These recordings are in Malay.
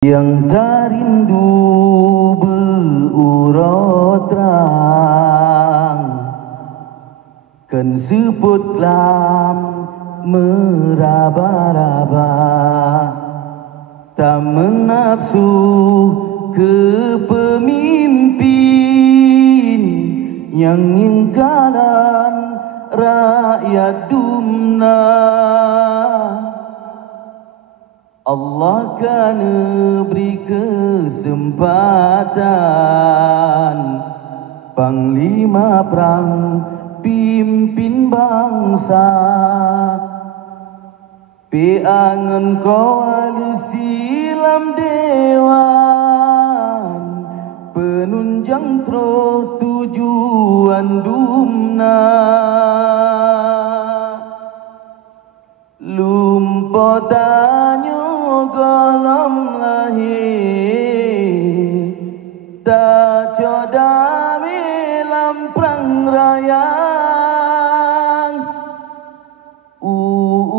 Yang tarindu beurot terang, kan seput lam meraba-raba, tak menafsu kepemimpin yang ingkalan rakyat dumna. Allah kan beri kesempatan Panglima Perang pimpin bangsa, peangan koalisi lam dewan, penunjang tro tujuan dumna. Lumpotanyo golam lahir, tak codame lam perang raya.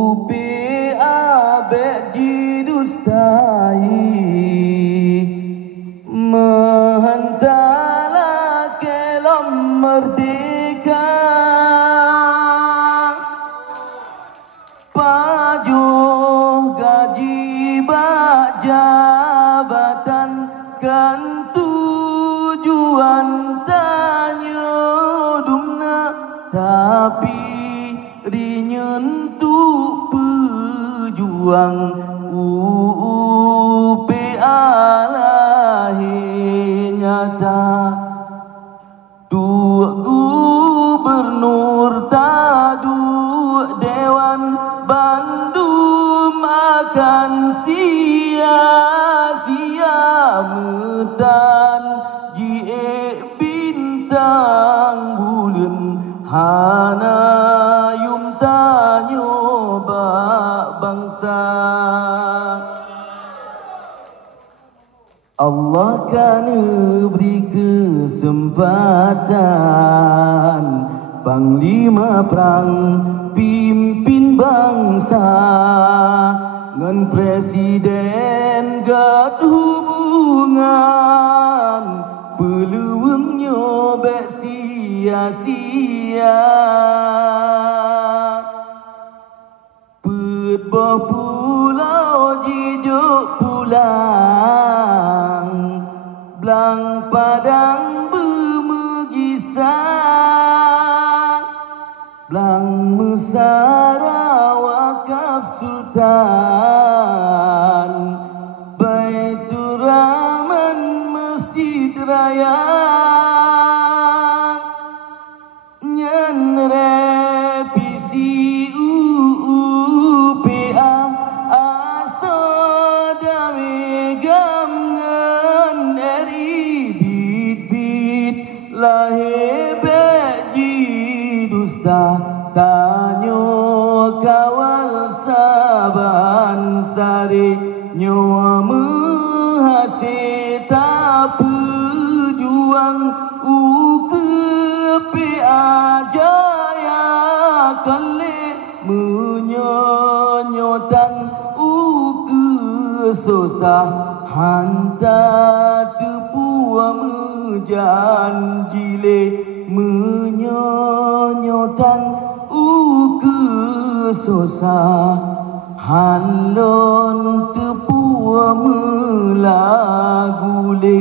UPA jidustai mehantala kelam merdeka. Pajuh gaji bak jabatan kan tujuan tanya dumna, tapi rinyentuk pejuang UPA lahir nyata. Tuak gubernur taduk dewan Bandung akan sia-sia metan jie bintang bulan hana yum tanyo bak bangsa. Allah kan beri kesempatan Panglima Perang pimpin bangsa, ngan presiden gad hubungan peluang nyobek sia-sia. Petbah pulau jijuk pulang, belang padang bermegisah, belang mesara wakaf sultan, Baitur Rahman masjid raya. Nyan revisi UPA asadame gamngan RI bit-bit lahir beji dusta. Tanyo kawal saban sari nyawa mehasih tak pejuang UPA jaya kali menyonyotan susah hantar tepua menjanjile menyonyotan susah halon tepua melagule.